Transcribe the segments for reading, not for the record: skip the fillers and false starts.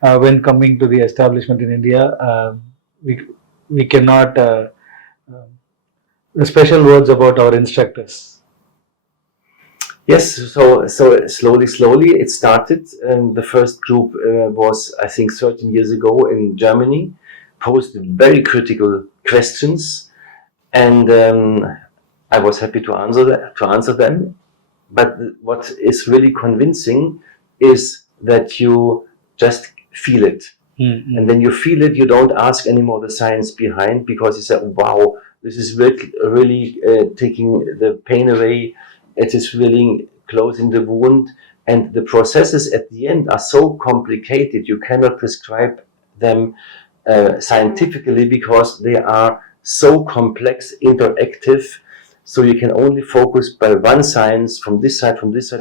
when coming to the establishment in India, we we cannot the special words about our instructors. Yes, so slowly it started. The first group was, I think, 13 years ago in Germany, posed very critical questions, and I was happy to answer them. But what is really convincing is that you just feel it. Mm-hmm. And when you feel it, you don't ask anymore the science behind, because you say, wow, this is really taking the pain away. It is really closing the wound. And the processes at the end are so complicated, you cannot prescribe them scientifically, because they are so complex, interactive. So you can only focus by one science from this side,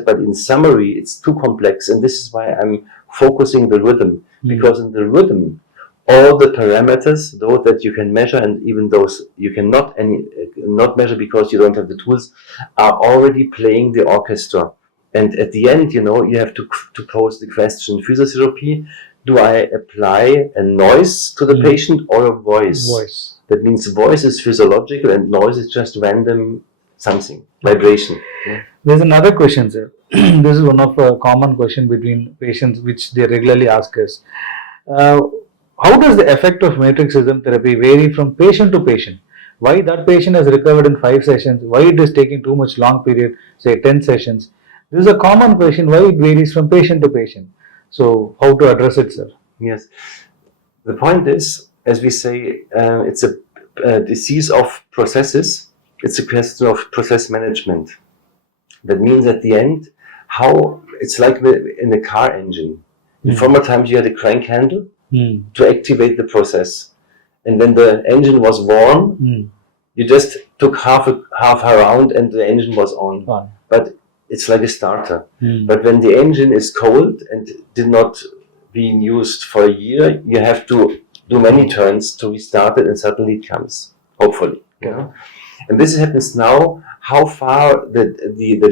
but in summary, it's too complex. And this is why I'm focusing the rhythm, because in the rhythm, all the parameters, those that you can measure, and even those you cannot not measure because you don't have the tools, are already playing the orchestra. And at the end, you have to pose the question: physiotherapy, do I apply a noise to the patient or a voice? Voice. That means voice is physiological and noise is just random something, vibration. Yeah. There's another question, sir. This is one of a common question between patients, which they regularly ask us. Uh, how does the effect of matrix system therapy vary from patient to patient? Why that patient has recovered in 5 sessions? Why it is taking too much long period, say 10 sessions? This is a common question. Why it varies from patient to patient? So, how to address it, sir? Yes. The point is, as we say, it's a disease of processes. It's a question of process management. That means at the end, how it's like in a car engine. In former times, you had a crank handle to activate the process, and when the engine was warm, you just took half around, and the engine was on. But it's like a starter. But when the engine is cold and did not being used for a year, you have to do many turns to restart it, and suddenly it comes, hopefully. And this happens now. How far the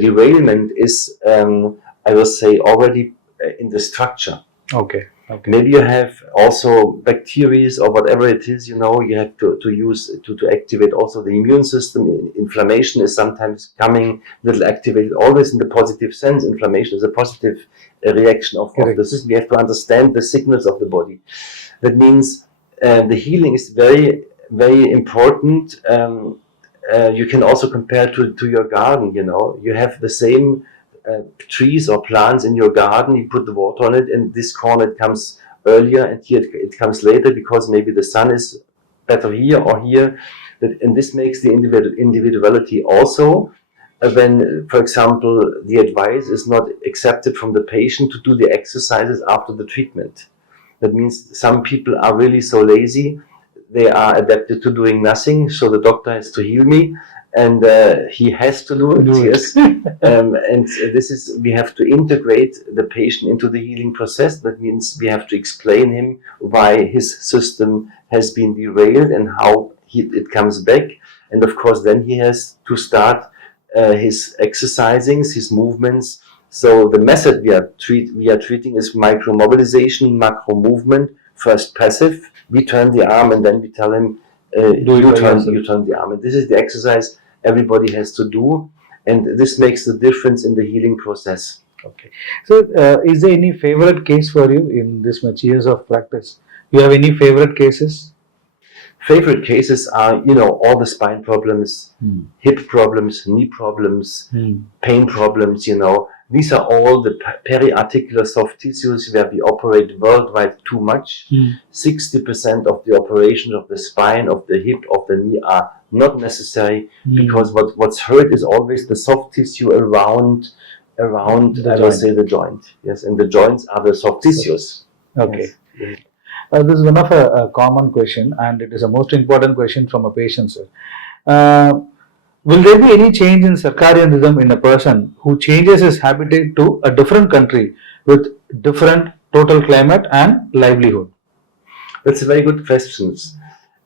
derailment is, I will say, already in the structure. Okay. Maybe you have also bacteria or whatever it is, you have to use to activate also the immune system. Inflammation is sometimes coming little activated, always in the positive sense. Inflammation is a positive reaction of the system. We have to understand the signals of the body. That means the healing is very, very important. You can also compare to your garden. You have the same trees or plants in your garden. You put the water on it, and this corner it comes earlier, and here it comes later, because maybe the sun is better here or here. And this makes the individuality also. When, for example, the advice is not accepted from the patient to do the exercises after the treatment. That means some people are really so lazy, they are adapted to doing nothing, so the doctor has to heal me, and he has to do it. Yes. And this is, we have to integrate the patient into the healing process. That means we have to explain him why his system has been derailed and how it comes back. And of course, then he has to start his exercisings, his movements. So the method we are treating is micro mobilization, macro movement. First passive, we turn the arm, and then we tell him, you turn the arm. And this is the exercise everybody has to do, and this makes the difference in the healing process. Okay. So, is there any favorite case for you in this much years of practice? You have any favorite cases? Favorite cases are, all the spine problems, hip problems, knee problems, pain problems, These are all the periarticular soft tissues where we operate worldwide too much. 60% of the operations of the spine, of the hip, of the knee are not necessary, because what's hurt is always the soft tissue around the joint. Yes, and the joints are the soft tissues. Okay. Yes. This is one of a common question, and it is a most important question from a patient, sir. Will there be any change in circadian rhythm in a person who changes his habitat to a different country with different total climate and livelihood? That's a very good question.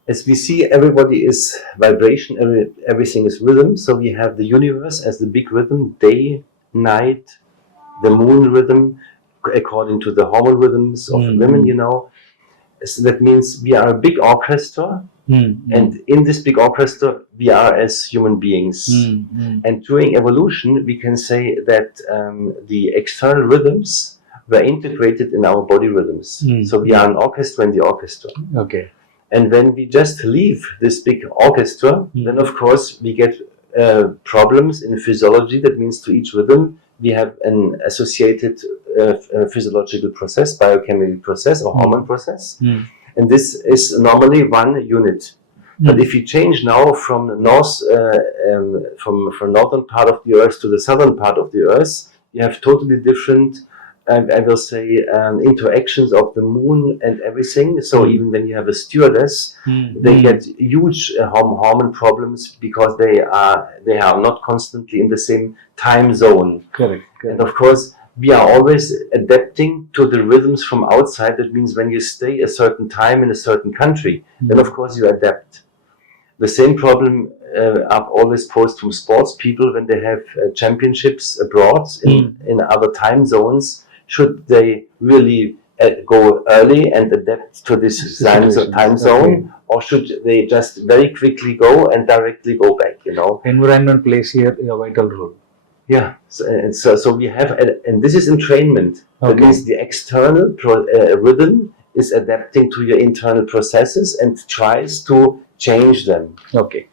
As we see, everybody is vibration, everything is rhythm. So we have the universe as the big rhythm, day, night, the moon rhythm, according to the hormone rhythms of women, you know. So that means we are a big orchestra, and in this big orchestra, we are as human beings. And during evolution, we can say that the external rhythms were integrated in our body rhythms. So we are an orchestra in the orchestra. Okay. And when we just leave this big orchestra, then of course we get problems in physiology. That means to each rhythm, we have an associated physiological process, biochemical process or hormone process. And this is normally one unit. But if you change now from north, from northern part of the Earth to the southern part of the Earth, you have totally different, I will say, interactions of the moon and everything. So even when you have a stewardess, they get huge hormone problems because they are not constantly in the same time zone. Correct. And of course, we are always adapting to the rhythms from outside. That means when you stay a certain time in a certain country, then of course you adapt. The same problem are always posed from sports people when they have championships abroad in other time zones. Should they really go early and adapt to this time zone, or should they just very quickly go and directly go back? You know, environment plays here a vital role. Yeah, so we have, and this is entrainment. That means the external rhythm is adapting to your internal processes and tries to change them. Okay.